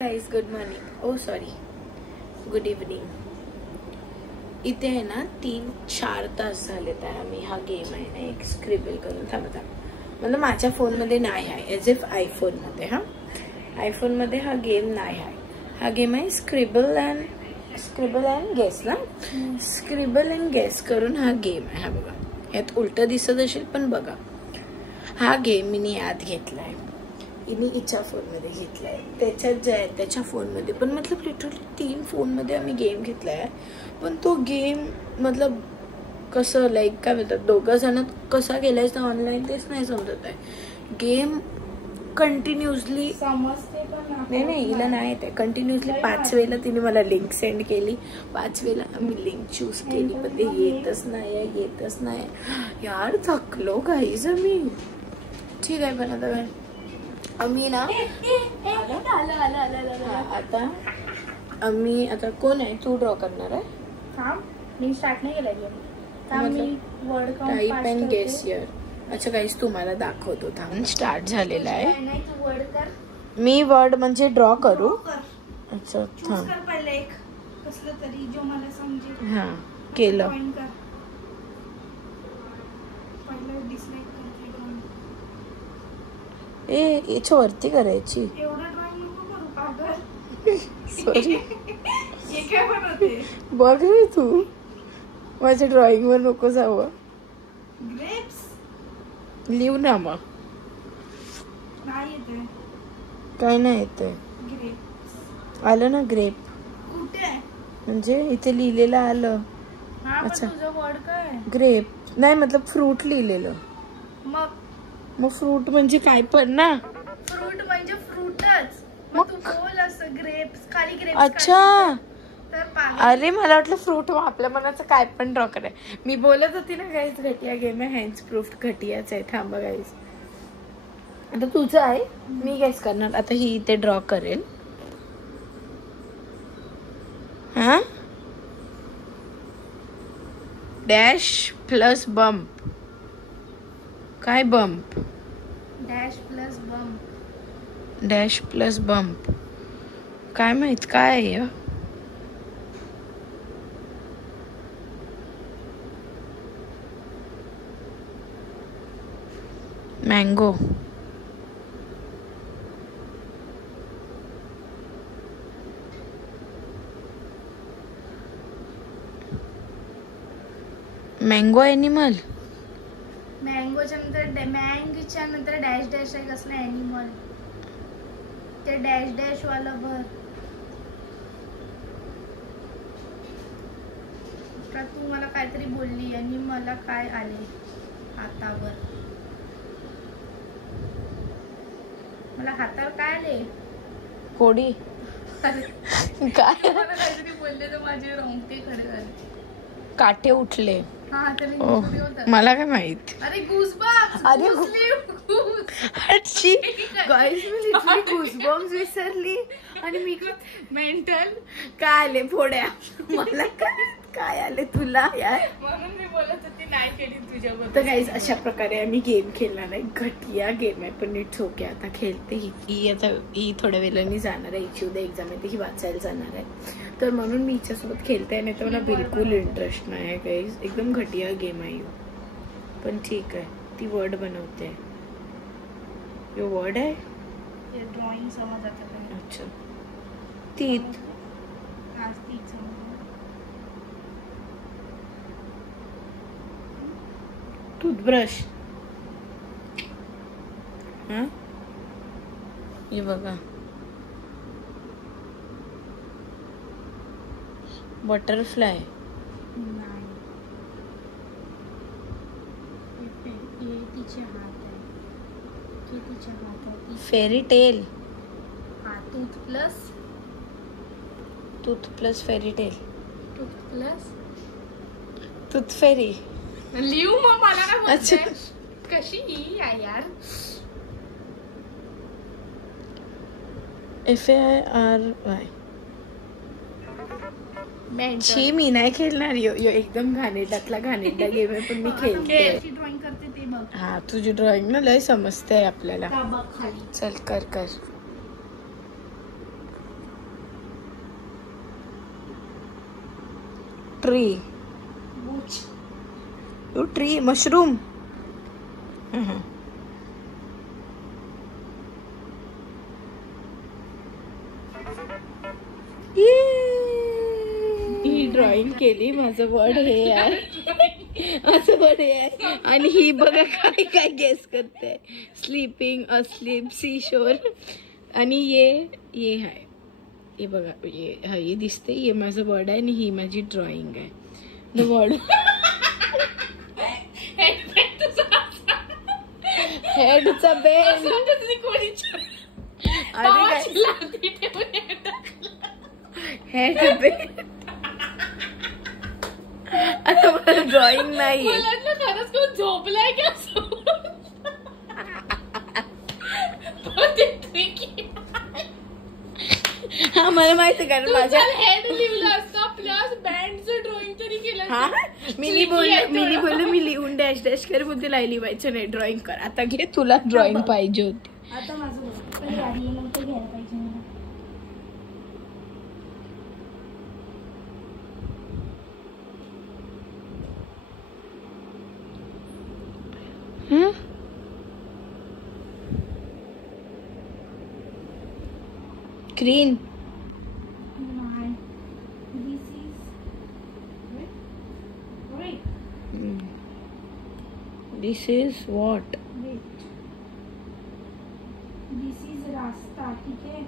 Guys good morning, ओ sorry good evening. इथे आहे ना 3-4 तास झालेत आहे आम्ही हा गेम आहे ना एक स्क्रिबल करून थांबता. मतलब माझ्या फोनमध्ये नाही आहे, एज इफ आयफोनमध्ये. हा आयफोनमध्ये हा गेम नाही आहे. हा गेम आहे स्क्रिबल अँड गेस ना. स्क्रिबल अँड गेस करून हा गेम आहे. हा बघा, यात उलट दिसत असेल पण बघा, हा गेम मी याद घेतलाय. इने हिच्या फोनमध्ये घेतलाय, त्याच्यात जे आहे त्याच्या फोनमध्ये पण. मतलब लिटरली 3 फोनमध्ये आम्ही गेम घेतलाय. पण तो गेम मतलब कसं लाईक काय म्हणतात, 2 जण कसा केलाय ना ऑनलाईन तेच नाही समजत आहे. गेम कंटिन्युअसली समजते पण नाही हिला नाही येत आहे. कंटिन्युअसली 5 वेळेला तिने मला लिंक सेंड केली. 5 वेळेला आम्ही लिंक चूज केली पण ते येतच नाही यार. थकलो गाईज आम्ही. ठीक आहे पण आता आम्ही ना आता कोण आहे, तू ड्रॉ करणार आहे? मी स्टार्ट नाही केलं. Type and guess here. अच्छा गाईस तुम्हाला दाखवतो थांब. स्टार्ट झालेला आहे. मी वर्ड म्हणजे ड्रॉ करू. अच्छा थांब. पहिले एक कसलं तरी जो मला समजेल. हा केलं. याच्या वरती करायची. सॉरी बघ रे तू, माझ्या ड्रॉइंग वर नको जावं. लिहू ना मग. काय नाही येतंय. आलं ना ग्रेप. म्हणजे इथे लिहिलेलं आलं. अच्छा ग्रेप नाही, मतलब फ्रूट लिहिलेलं. मग फ्रूट म्हणजे काय पण ना. फ्रूट म्हणजे फ्रूटच. मग तू बोल असं ग्रेप्स खाली ग्रेप्स. अच्छा अरे मला वाटलं फ्रूट आपल्या मनाचं काय पण ड्रॉ कराय. मी बोलत होती ना गाईज घटिया गेम आहे. हँड्स प्रूफ घटियाच आहे. थांबा गाईज आता तुझं आहे, मी गेस करणार. आता ही इथे ड्रॉ करेल. हा डॅश प्लस बम्प. काय बम्प? डॅश प्लस बम्प काय माहित काय आहे. मँगो. Mango animal. मँगोच्या नंतर डॅश डॅश आहे. कसलं ॲनिमल ते डॅश डॅश वाला भर. का तू मला काहीतरी बोलली आणि मला काय आले हातावर. मला हातावर काय आले? कोडी. काय मला काहीतरी बोलले तर माझे रोंगटे खडे झाले. काटे उठले. मला काय माहित. अरे गूजबम्स. अरे गाईज मी लिटरली गूजबम्स विसरली. आणि मी मेंटल काय आले फोड्या. मला काय आले तुला यार, म्हणून मी बोलत होती नाही केली तुझ्याबरोबर. तर गाईज अशा प्रकारे आम्ही गेम खेळला नाही. घटिया गेम आहे पण नीट ओके. आता खेळते ही थोड्या वेळाने जाणार आहे. हिची उद्या एक्झाम आहे, ही वाचायला जाणार आहे. तर म्हणून मी हिच्यासोबत खेळते. नाही तर मला बिलकुल इंटरेस्ट नाही आहे गाईज. एकदम घटिया गेम आहे पण ठीक आहे. ती वर्ड बनवते. यो वर्ड आहे ड्रॉइंग समजत. अच्छा तीत. टूथब्रश. हा हे बघा butterfly. Fairy tale. Tooth plus fairy tale. Tooth फेरी. लिहू मग मला काय बोलते. कशी ही आहे यार. FAIRY. छी मी नाही खेळणार. यो एकदम घाणेरड्यातला घाणेरडा गेम आहे पण मी खेळते. ड्रॉइंग करते ते बघ. हा तुझी ड्रॉइंग ना लय समजते आपल्याला. चल कर. Tree. You tree mushroom. He drawing केली. माझं वर्ड हे आहे, असं वर्ड हे आहे. आणि ही बघा काय काय गेस करते. स्लीपिंग, अस्लीप, सी शोर. आणि ये आहे, हे बघा, हे दिसते. हे माझं वर्ड आहे आणि ही माझी ड्रॉइंग आहे. द वर्ड हेडचा बेल. Head bell. आता मला ड्रॉइंग नाही. खरंच कोण झोपलाय का? हा मला माहिती, कारण माझ्या हेड लिहिलं असतं प्लस बँडचं ड्रॉइंग तरी केलं. हा मी बोलले मी लिहून डॅश डॅश कर बोलते, लाई लिवायचं नाही, ड्रॉइंग कर. आता घे, तुला ड्रॉइंग पाहिजे होती. आता माझं घ्यायला पाहिजे मला. Green. This is what? Wait. This is रास्ता, ठीक है?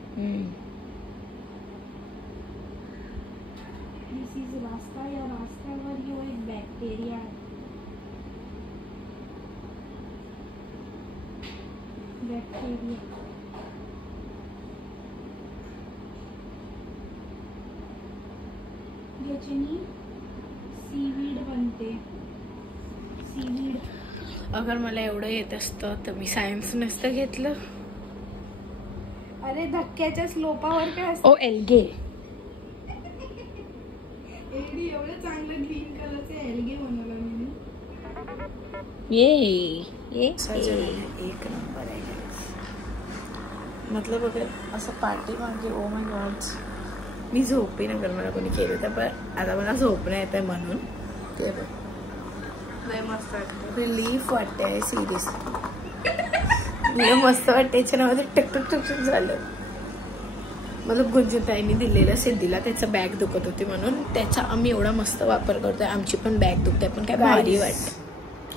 This is रास्ता. या रास्त्यावर यो एक बॅक्टेरिया आहे. बॅक्टेरिया. याच्यानी सीवीड बनते. सीवीड. अगर मला एवढं येत असतं तर मी सायन्स नसतं घेतलं. अरे धक्क्याच्या स्लोपावर काय असतं? ओ एल्गे. एवढं चांगलं ग्रीन कलरचे एल्गे बनवलं मी. ये एक नंबर आहे. मतलब अगर असं पार्टी मागे, ओ माय गॉड, मी झोपी ना कर, मला कोणी केलं होतं, पण आता मला झोप नाही येत आहे म्हणून ते बघ मस्त वाटतं. रिलीफ वाटते सिरियस. मस्त वाटते. याच्या नावाचं टकटक टकटक झालं. मला गुंजनताईंनी दिलेलं सिद्धीला, त्याचं बॅग दुखत होती म्हणून त्याचा आम्ही एवढा मस्त वापर करतोय. आमची पण बॅग दुखते, पण काय भारी वाटते.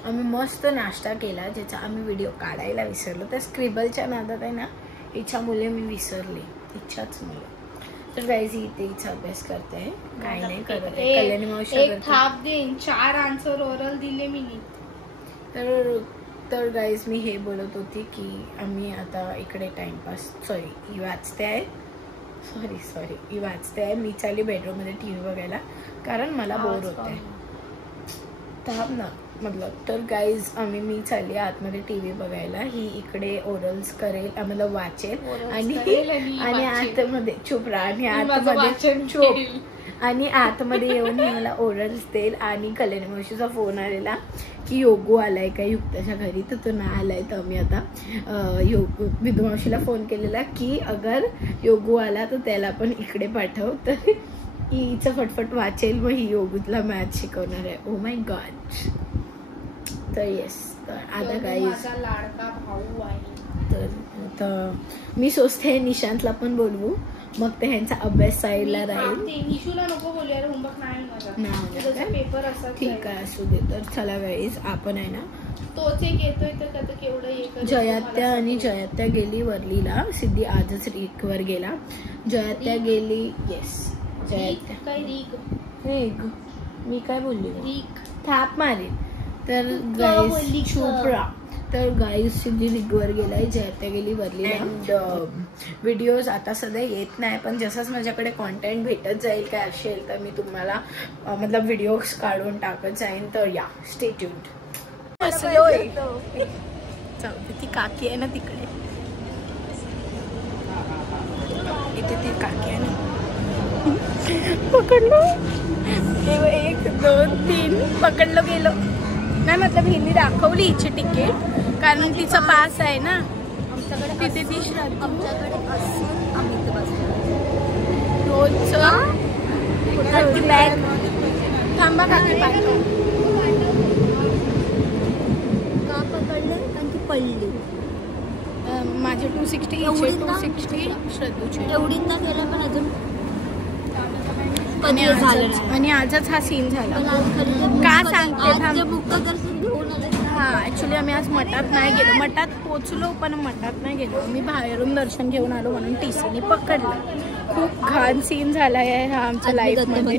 आम्ही मस्त नाश्ता केला, ज्याचा आम्ही व्हिडिओ काढायला विसरलो. त्या स्क्रिबलच्या नादात आहे ना, इच्छा मुले मी विसरली. इच्छाच मुलं. तर गाईज इथे इच्छा अभ्यास करते, काही नाही करत. कल्याणी मावशी एक थाप देईन. 4 आन्सर ओरल दिले मी. तर गाईज मी हे बोलत होती की आम्ही आता इकडे टाइमपास, ही वाचते आहे. मी चालली बेडरूम मध्ये टीव्ही बघायला, कारण मला बोर होत आहे. थांब ना मतलब. तर गाईज मी चालली आतमध्ये टीव्ही बघायला. ही इकडे ओरल्स करेल, आम्हाला वाचेल आणि आतमध्ये चुप राहा. आणि आतमध्ये चुप आणि आतमध्ये येऊन मला ओरल्स देईल. आणि कल्याणी मावशीचा फोन आलेला की योगू आलाय का युक्ताच्या घरी, तर तो नाही आलाय. तर आम्ही आता विधू मावशीला फोन केलेला की अगर योगू आला तर त्याला पण इकडे पाठव, तर हिचं फटफट वाचेल, मग ही योगूला मॅथ शिकवणार आहे. Oh my God. तर येस, तर आता गाईज लाडका भाऊ आहे. तर मी सोचते निशांतला पण बोलवू, मग ते ह्यांचा अभ्यास साईडला राहील. निशूला नको बोलूया, होमवर्क नाही पेपर असा. ठीक आहे, असू दे. तर चला गाईज, आपण आहे ना, तोच एक येतोय तर केवढं जयात्या आणि जयात्या गेली वरलीला. सिद्धी आजच रीकवर गेला. जयात्या गेली. येस, जयात्या काय रीग मी काय बोलली? रीक थाप मारेल. तर गाईज चुप राहा. तर गाईज सिद्धी रीगवर गेलाय, जयात्या गेली वरलीला. व्हिडिओज आता सध्या येत नाही, पण जसंच माझ्याकडे कॉन्टेंट भेटत जाईल काय असेल तर मी तुम्हाला मतलब व्हिडिओज काढून टाकत जाईन. तर या, स्टे ट्यून्ड. ती काकी आहे ना तिकडे, इथे ती काकी आहे ना. पकडलो. 1 2 3 पकडलो गेलो नाही. मतलब हिने दाखवली हिची तिकीट, कारण तिचा पास आहे ना. तिथे ती रोजचं थांबा काकी पाठव. का पकडले आणि ती पडली. माझे 260 260 श्रद्धूचे एवढींदा गेला पण अजून आणि आजच हा सीन झाला. का सांगते बुक घेऊन आले. हा ऍक्च्युली आम्ही आज मठात नाही गेलो. मठात पोचलो पण मठात नाही गेलो. मी बाहेरून दर्शन घेऊन आलो म्हणून TCने पकडलं. खूप घाण सीन झाला आहे हा आमच्या लाईफमध्ये.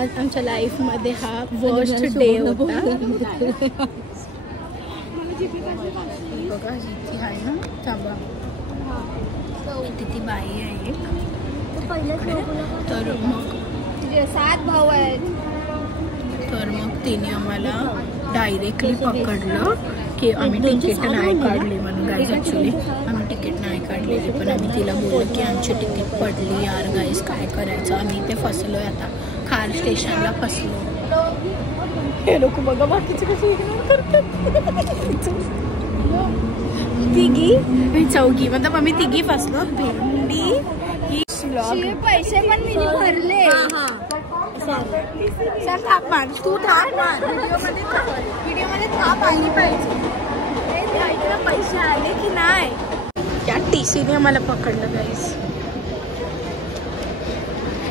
आज आमच्या लाईफमध्ये हा वर्स्ट डे होता. बघा इथे आहे ना थांबा ती बाई आहे. तर मग 7 भाऊ आहेत. तर मग तिने आम्हाला डायरेक्टली पकडलं की आम्ही तिकीट नाही काढली म्हणून. गाईज ॲक्च्युली आम्ही तिकीट नाही काढलेली पण आम्ही तिला बोललो की आमची तिकीट पडली यार गाईज काय करायचं. आम्ही ते फसलो आहे आता खार स्टेशनला फसलो. हे लोक बघा बाकीचे कसे इग्नोर करतात. तिघी चौघी मतलब आम्ही तिघी फसलो. भेंडी ही पैसे पण मी भरले. थाप मार तू थाप मार. व्हिडिओमध्ये थाप आली पाहिजे. पैसे आले की नाही. या TCने मला पकडलं गाईस.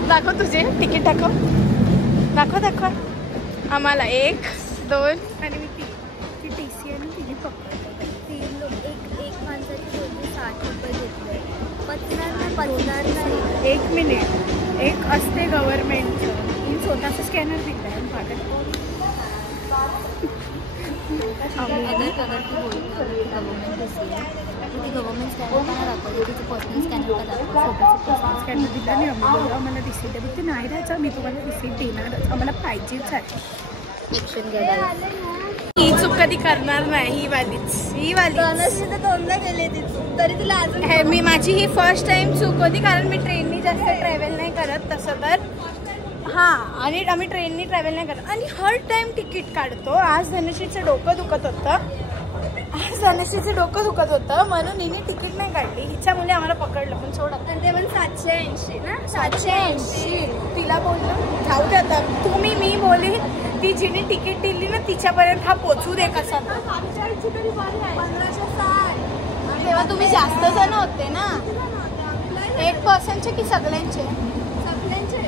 दाखव तुझे तिकीट दाखव आम्हाला 1 2 आणि मी ती TC आणि तिने पकडलं. 3 लोक एक माणसाचे 60 रुपये घेतले. पचणार नाही. 1 मिनिट एक असते गव्हर्नमेंटचं. मी स्वतःचं स्कॅनर दिलं आहे भागात. गव्हर्नमेंट स्कॅनर दिला नाही आम्ही. आम्हाला रिसीट आहे. ते नाही द्यायचं. मी तुम्हाला रिसीट देणारच. आम्हाला पाहिजेच आहे. ॲक्शन घ्यायला. ही चूक कधी करणार नाही. ही वालीच दोनदा गेले तरी तुला अजून. मी माझी ही फर्स्ट टाइम चूक होती कारण मी ट्रेननी जास्त ट्रॅव्हल नाही करत तसं तर. हां आणि आम्ही ट्रेननी ट्रॅव्हल नाही करत आणि हर टाइम तिकीट काढतो. आज धनुषीचं डोकं दुखत होतं म्हणून हिने तिकीट नाही काढली. हिच्यामुळे आम्हाला पकडलं पण सोडा. ते पण 780 ना. 780 तिला बोललं जाऊ दे आता. मी बोलली ती जिने तिकीट दिली ना तिच्यापर्यंत हा पोचू दे कसा. 1560. तेव्हा तुम्ही जास्त जण होते ना. 1 पर्सनचे की सगळ्यांचे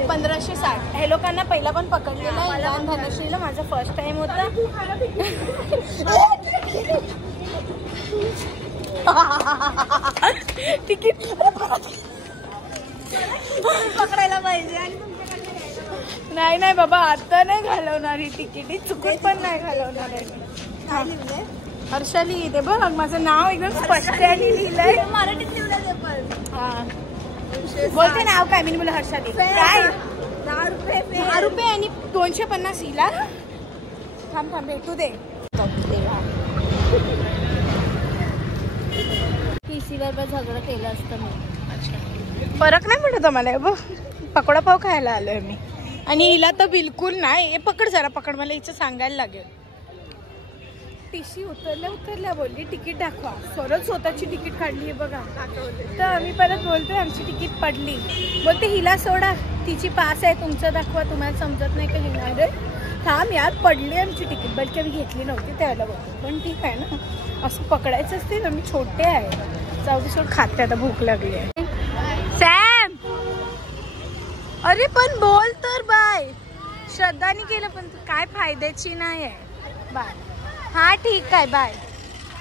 1560. हे लोकांना पहिला पण पकडलेलं आहे. लहान धनश्रीला माझा फर्स्ट टाइम होता. तिकीट पकडायला पाहिजे. नाही बाबा आता नाही घालवणार ही तिकीट. चुकून पण नाही घालवणार आहे. हर्षाली इथे बघ माझं नाव एकदम स्पष्टपणे लिहिलंय. मराठीत लिहिलं पण. हा बोलते नाव काय. मी बोला हर्षाली काय 10 रुपये आणि 250 हिला. थांब भेटू दे. TCवर पण झगडं केलं असतं मी. फरक नाही पडत आम्हाला. बघ पकोडा पाव खायला आलोय मी आणि हिला तर बिलकुल नाही. हे पकड मला हिचं सांगायला लागेल. TC उतरल्या बोलली तिकीट दाखवा. सरळ स्वतःची तिकीट काढली आहे बघा. तर आम्ही परत बोलतोय आमची तिकीट पडली. बोलते हिला सोडा तिची पास आहे तुमचं दाखवा. तुम्हाला समजत नाही का हिला. अरे थांब यार पडली आमची तिकीट. बल्कि आम्ही घेतली नव्हती त्याला बोलतो. पण ठीक आहे ना असं पकडायचं असते ना. मी छोटे आहे. जाऊ दे सोड. खाते आता भूक लागली आहे. सॅम अरे पण बोल तर बाय. श्रद्धाने केलं पण काय फायद्याची नाही आहे. बाय. हा ठीक आहे बाय.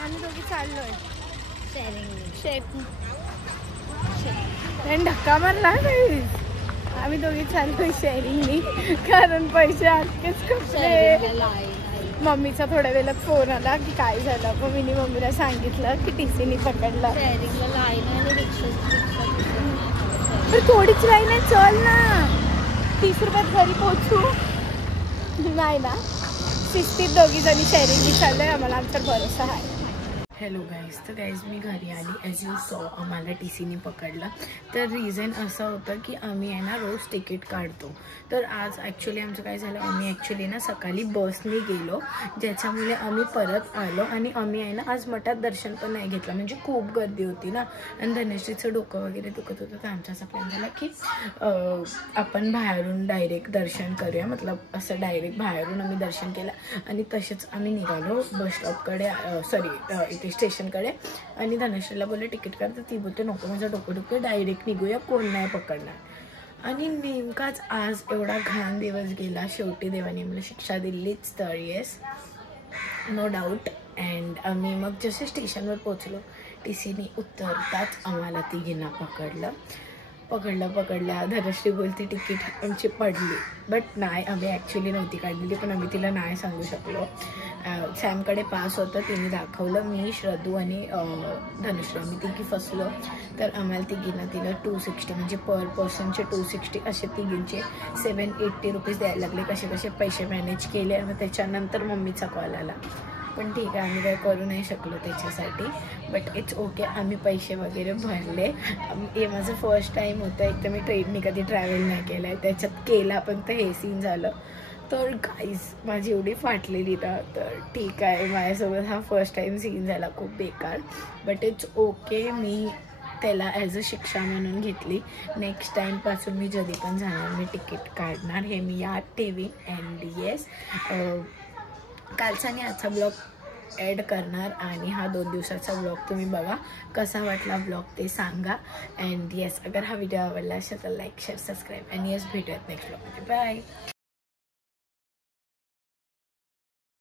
आम्ही दोघी चाललोय शेअरिंग. धक्का मारला नाही. आम्ही दोघी चाललोय शेअरिंगनी कारण पैसे आजकेच कपले. मम्मीचा थोड्या वेळात फोन आला की काय झालं. मग मी मम्मीला सांगितलं की TCने पकडला. शेअरिंगला लाईन आहे. रिक्षा थोडीच लाईन आहे. चल ना 30 रुपयात घरी पोहोचू. नाही ना 60 दोघी जणी शेअरिंगनी चाललोय. आम्हाला आमचा भरोसा आहे. Hello guys. तर गाईज मी घरी आली. ॲज यू सॉ आम्हाला TCने पकडलं. तर रिझन असं होतं की आम्ही आहे ना रोज तिकीट काढतो. तर आज ॲक्च्युली आमचं काय झालं, आम्ही ॲक्च्युली ना सकाळी बसने गेलो, ज्याच्यामुळे आम्ही परत आलो आणि आम्ही आहे ना आज मठात दर्शन पण नाही घेतलं, म्हणजे खूप गर्दी होती ना आणि धनश्रीचं डोकं वगैरे दुखत होतं. तर आमचा असा प्लॅन झाला की आपण बाहेरून डायरेक्ट दर्शन करूया, मतलब असं डायरेक्ट बाहेरून आम्ही दर्शन केलं आणि तसेच आम्ही निघालो बस स्टॉपकडे, इथे स्टेशनकडे. आणि धनश्रीला बोलले तिकीट काढ, तर ती बोलते नको माझं डोकं दुखतं, डायरेक्ट निघूया, कोण नाही पकडणार. आणि नेमकाच आज एवढा घाण दिवस गेला. शेवटी देवाने मला शिक्षा दिलीच. तर येस, नो डाऊट. अँड आम्ही मग जसे स्टेशनवर पोचलो, TCने उतरताच आम्हाला तिघींना पकडल्या. धनश्री बोलते तिकीट आमची पडली, बट नाही, आम्ही ॲक्च्युली नव्हती काढलेली, पण आम्ही तिला नाही सांगू शकलो. सॅमकडे पास होतं, तिने दाखवलं. मी, श्रद्धू आणि धनश्री आम्ही तिघी फसलो. तर आम्हाला तिला 260 म्हणजे पर पर्सनचे 260 असे तिघींचे 780 रुपीज द्यायला लागले. कसे पैसे मॅनेज केले आणि त्याच्यानंतर मम्मीचा कॉल आला. पण ठीक आहे, आम्ही काही करू नाही शकलो त्याच्यासाठी, बट इट्स ओके. आम्ही पैसे वगैरे भरले. हे माझं फर्स्ट टाईम होतं. एक तर मी ट्रेनने कधी ट्रॅव्हल नाही केलं आहे, त्याच्यात केला पण तर हे सीन झालं. तर गाईज माझी एवढी फाटलेली ना, तर ठीक आहे, माझ्यासोबत हा फर्स्ट टाईम सीन झाला, खूप बेकार, बट इट्स ओके. मी त्याला ॲज अ शिक्षा म्हणून घेतली. नेक्स्ट टाईमपासून मी कधी पण जाणार, मी तिकीट काढणार, हे मी याद ठेवीन. अँड येस, कालचा आणि आजचा ब्लॉग ॲड करणार आणि हा 2 दिवसाचा ब्लॉग तुम्ही बघा. कसा वाटला ब्लॉग ते सांगा. अँड येस, अगर हा व्हिडिओ आवडला असेल तर like, share, subscribe. And yes, भेटूयात नेक्स्ट ब्लॉगमध्ये. बाय.